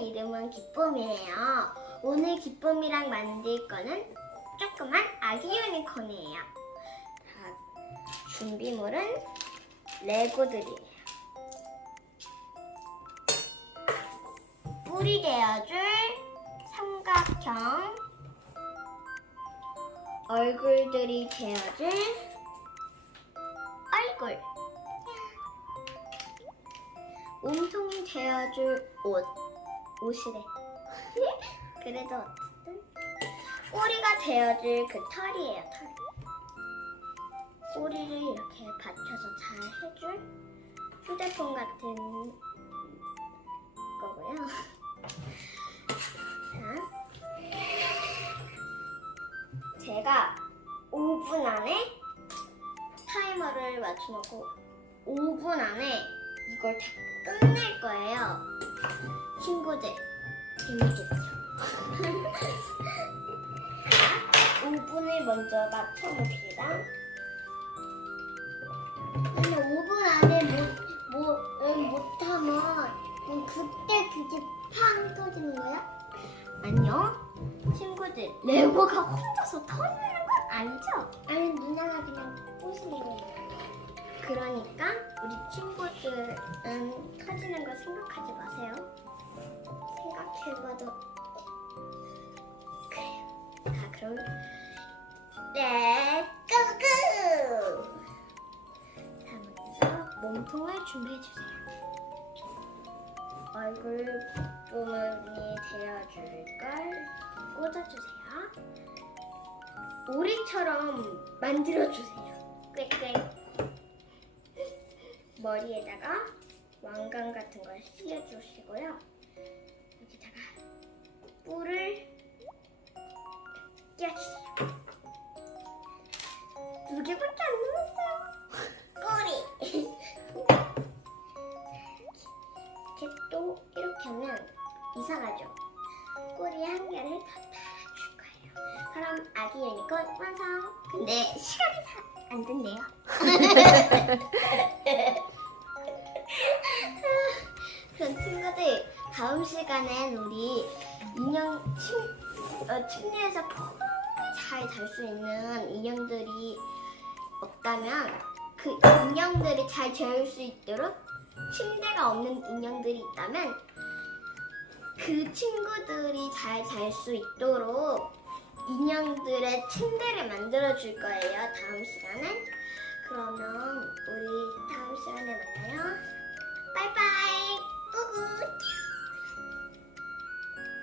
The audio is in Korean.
이름은 기쁨이에요. 오늘 기쁨이랑 만들 거는 조그만 아기 유니콘이에요. 자, 준비물은 레고들이에요. 뿔이 되어줄 삼각형 얼굴들이 되어줄 얼굴 몸통이 되어줄 옷 옷이래. 그래도 어쨌든 꼬리가 되어줄 그 털이에요 털. 꼬리를 이렇게 받쳐서 잘 해줄 휴대폰 같은 거고요. 자 제가 5분 안에 타이머를 맞춰놓고 5분 안에 이걸 다 끝낼 거예요. 친구들, 재밌겠죠? 5분을 먼저 맞춰봅시다. 근데 5분 안에 못, 못, 음, 못하면 음, 그때 그게 팡 터지는 거야? 아니요. 친구들, 레고가 혼자서 터지는 건 아니죠? 아니, 누나가 그냥 부수는 거예요. 그러니까 생각하지 마세요. 생각해봐도 그래요. 자, 그럼 네, 고고! 자, 먼저 몸통을 준비해주세요. 얼굴 부분이 되어줄 걸 꽂아주세요. 오리처럼 만들어주세요. 꽥꽥. 머리에다가 왕관 같은 걸 씌워주시고요. 여기다가 뿔을 끼워주세요. 두 개밖에 안 남았어요. 꼬리. 이렇게 또 이렇게 하면 이상하죠. 꼬리 한 개를 더 달아줄 거예요. 그럼 아기 유니콘 완성. 근데 시간이 다 안 된대요. 다음 시간엔 우리 인형 침, 어, 침대에서 편히 잘 잘 수 있는 인형들이 없다면 그 인형들이 잘 재울 수 있도록 침대가 없는 인형들이 있다면 그 친구들이 잘 잘 수 있도록 인형들의 침대를 만들어 줄 거예요. 다음 시간에. 그러면 우리 다음 시간에 만나요.